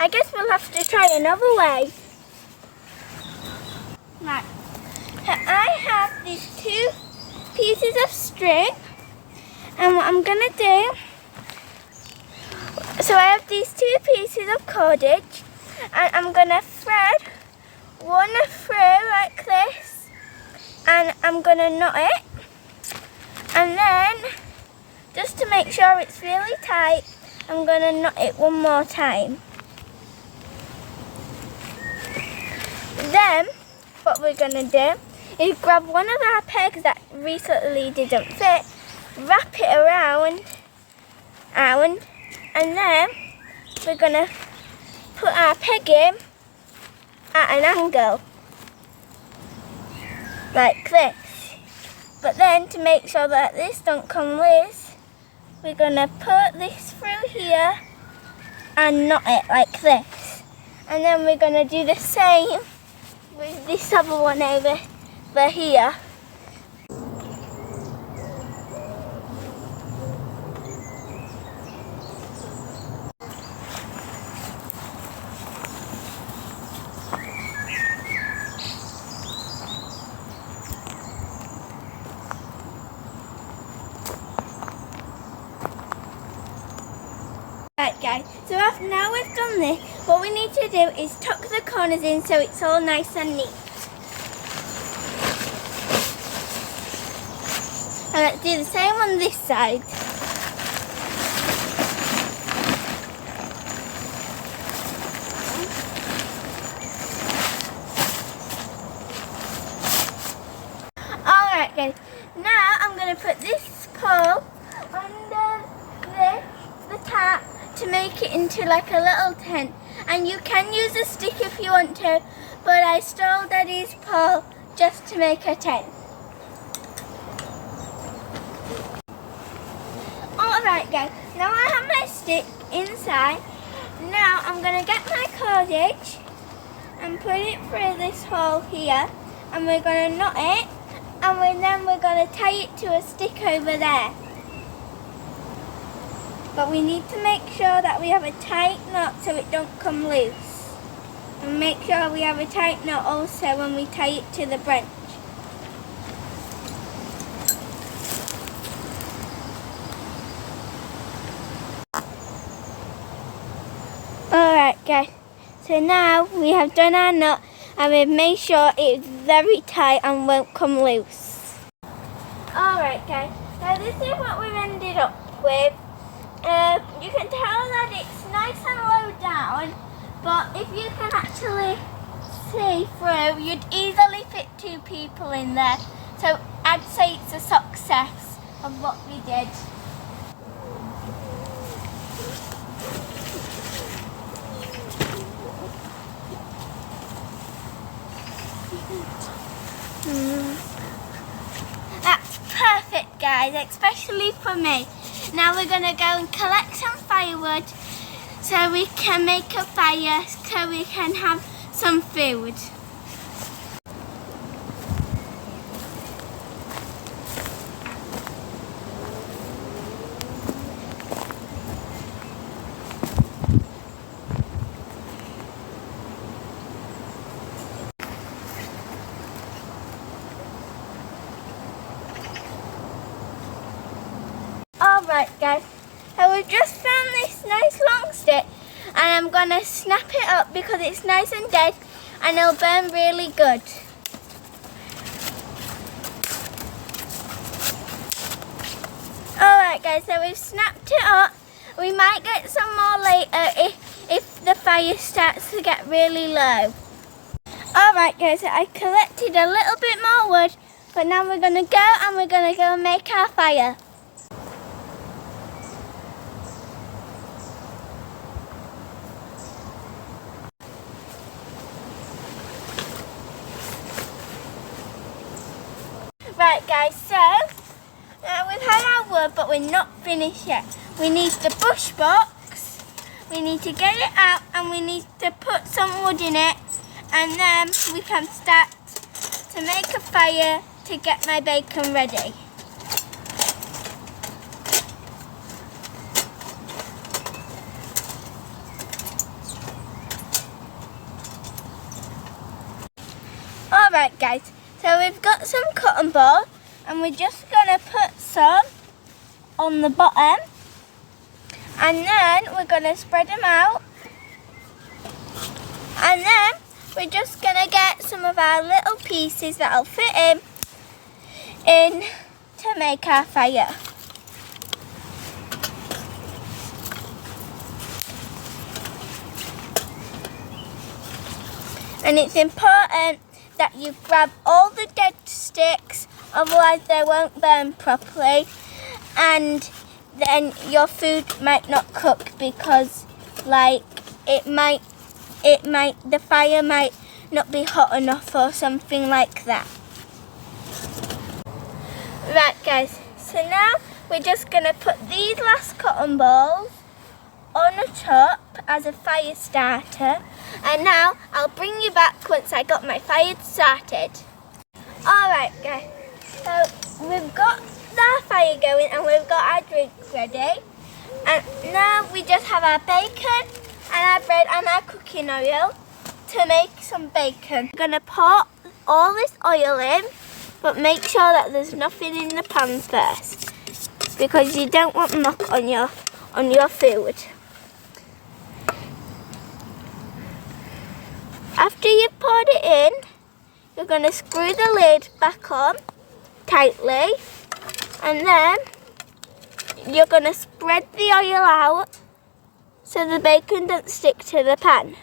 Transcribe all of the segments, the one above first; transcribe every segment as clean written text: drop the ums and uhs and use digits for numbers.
I guess we'll have to try another way. Right, so I have these 2 pieces of string, and what I'm gonna do, so I have these 2 pieces of cordage, and I'm gonna thread one through like this, and I'm gonna knot it, and then just to make sure it's really tight, I'm gonna knot it one more time. Then what we're gonna do is grab one of our pegs that recently didn't fit, wrap it around, and then we're gonna put our peg in at an angle, like this. But then to make sure that this don't come loose, we're gonna put this through here and knot it like this. And then we're gonna do the same with this other one over here. Right guys, so now we've done this, what we need to do is tuck the corners in so it's all nice and neat. And let's do the same on this side. Alright guys, now I'm going to put this pole under the tarp to make it into like a little tent, and you can use a stick if you want to, but I stole Daddy's pole just to make a tent. Alright guys, now I have my stick inside. Now I'm going to get my cordage and put it through this hole here, and we're going to knot it, and then we're going to tie it to a stick over there. But we need to make sure that we have a tight knot so it don't come loose. And make sure we have a tight knot also when we tie it to the branch. Alright guys, so now we have done our knot and we've made sure it's very tight and won't come loose. Alright guys, so this is what we've ended up with. You can tell that it's nice and low down, but if you can actually see through, you'd easily fit 2 people in there. So I'd say it's a success of what we did. That's perfect guys, especially for me. Now we're going to go and collect some firewood so we can make a fire so we can have some food. Alright guys, so we've just found this nice long stick and I'm going to snap it up because it's nice and dead and it'll burn really good. Alright guys, so we've snapped it up. We might get some more later if the fire starts to get really low. Alright guys, so I collected a little bit more wood, but now we're going to go and make our fire. Right guys, so we've had our wood but we're not finished yet. We need the bush box, we need to get it out and we need to put some wood in it, and then we can start to make a fire to get my bacon ready. Alright guys, so we've got some cotton balls and we're just going to put some on the bottom and then we're going to spread them out and then we're just going to get some of our little pieces that'll fit in to make our fire. And it's important that you grab all the dead sticks, otherwise they won't burn properly and then your food might not cook because like the fire might not be hot enough or something like that. Right guys, so now we're just going to put these last cotton balls on the top as a fire starter, and now I'll bring you back once I got my fire started. Alright guys, so we've got our fire going and we've got our drink ready, and now we just have our bacon and our bread and our cooking oil to make some bacon. We're going to pour all this oil in, but make sure that there's nothing in the pan first because you don't want muck on your food. After you've poured it in, you're going to screw the lid back on tightly and then you're going to spread the oil out so the bacon doesn't stick to the pan.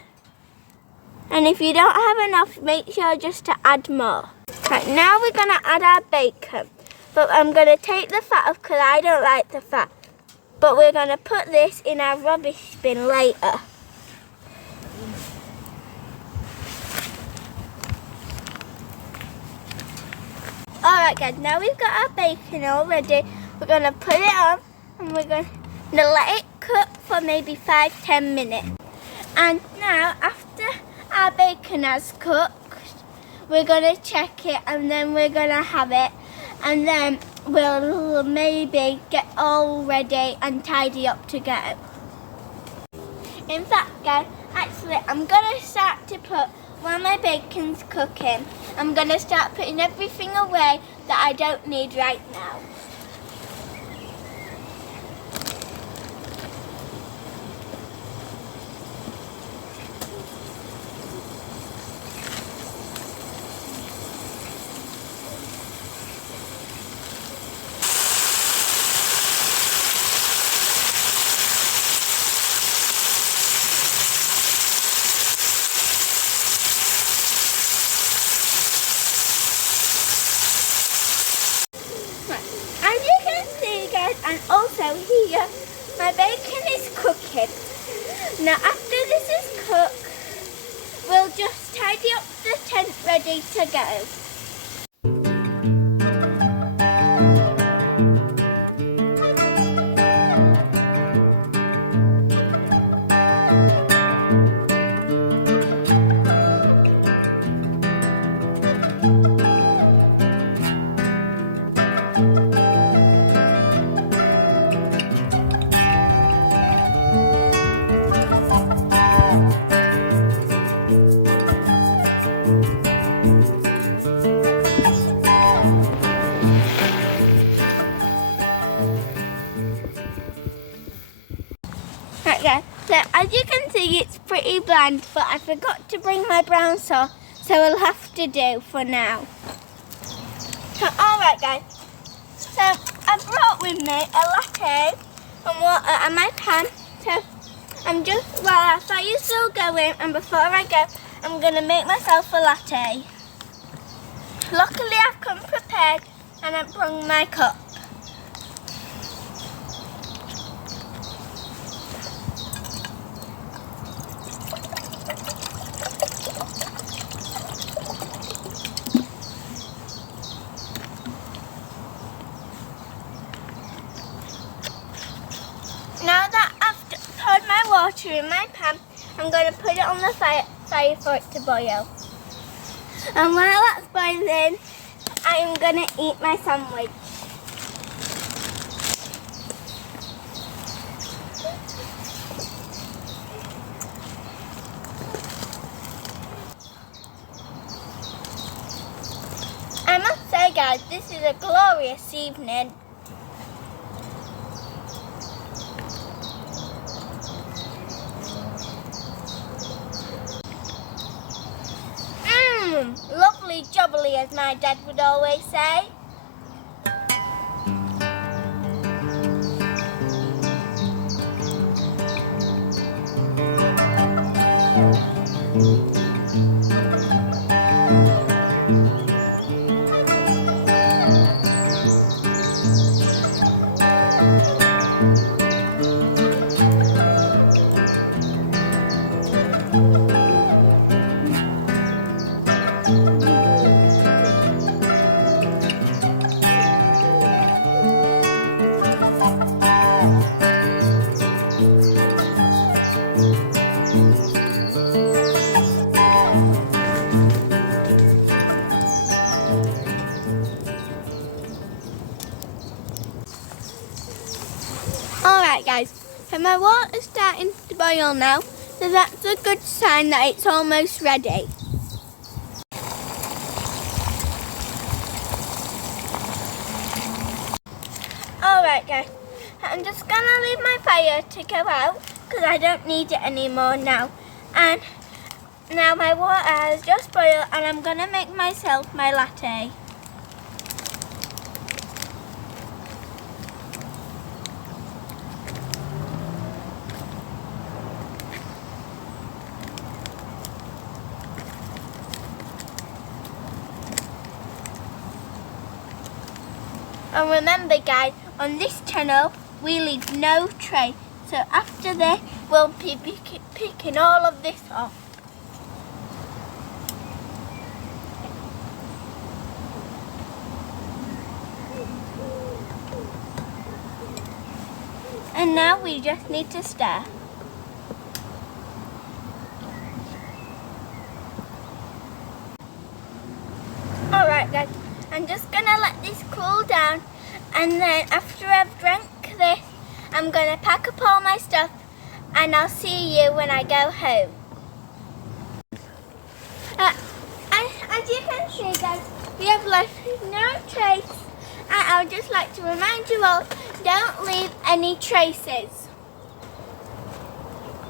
And if you don't have enough, make sure just to add more. Right, now we're going to add our bacon, but I'm going to take the fat off because I don't like the fat. But we're going to put this in our rubbish bin later. Alright guys, now we've got our bacon all ready. We're going to put it on and we're going to let it cook for maybe 5-10 minutes. And now after our bacon has cooked, we're going to check it and then we're going to have it. And then we'll maybe get all ready and tidy up to go. In fact guys, actually I'm going to start to put, while my bacon's cooking, I'm going to start putting everything away that I don't need right now. And also here, my bacon is cooking. Now after this is cooked, we'll just tidy up the tent ready to go. Okay, so as you can see it's pretty bland, but I forgot to bring my brown sauce, so we'll have to do for now. So, alright guys, so I brought with me a latte and water and my pan, so I'm just, while our fire's still going and before I go, I'm going to make myself a latte. Luckily I've come prepared and I've brought my cup. Now that I've poured my water in my pan, I'm going to put it on the fire for it to boil. And while that's boiling, I'm going to eat my sandwich. guys, this is a glorious evening. Lovely jubbly, as my dad would always say. Alright guys, so my water's starting to boil now, so that's a good sign that it's almost ready. Alright guys, I'm just gonna leave my fire to go out because I don't need it anymore now. And now my water has just boiled and I'm gonna make myself my latte. And remember guys, on this channel we leave no tray, so after this we'll be picking all of this off. And now we just need to stir. Alright guys, I'm just gonna let this cool down, and then after I've drank this, I'm gonna pack up all my stuff and I'll see you when I go home. As you can see guys, we have left no trace, and I would just like to remind you all, don't leave any traces.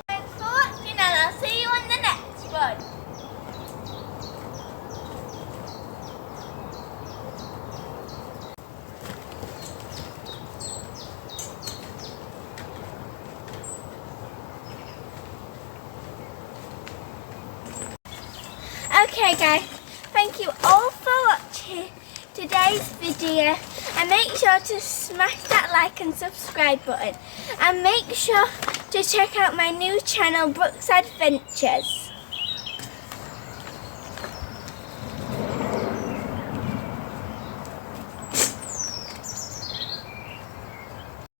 Thanks for watching and I'll see you in the next one. Okay guys, thank you all for watching today's video, and make sure to smash that like and subscribe button, and make sure to check out my new channel Brookes Adventures.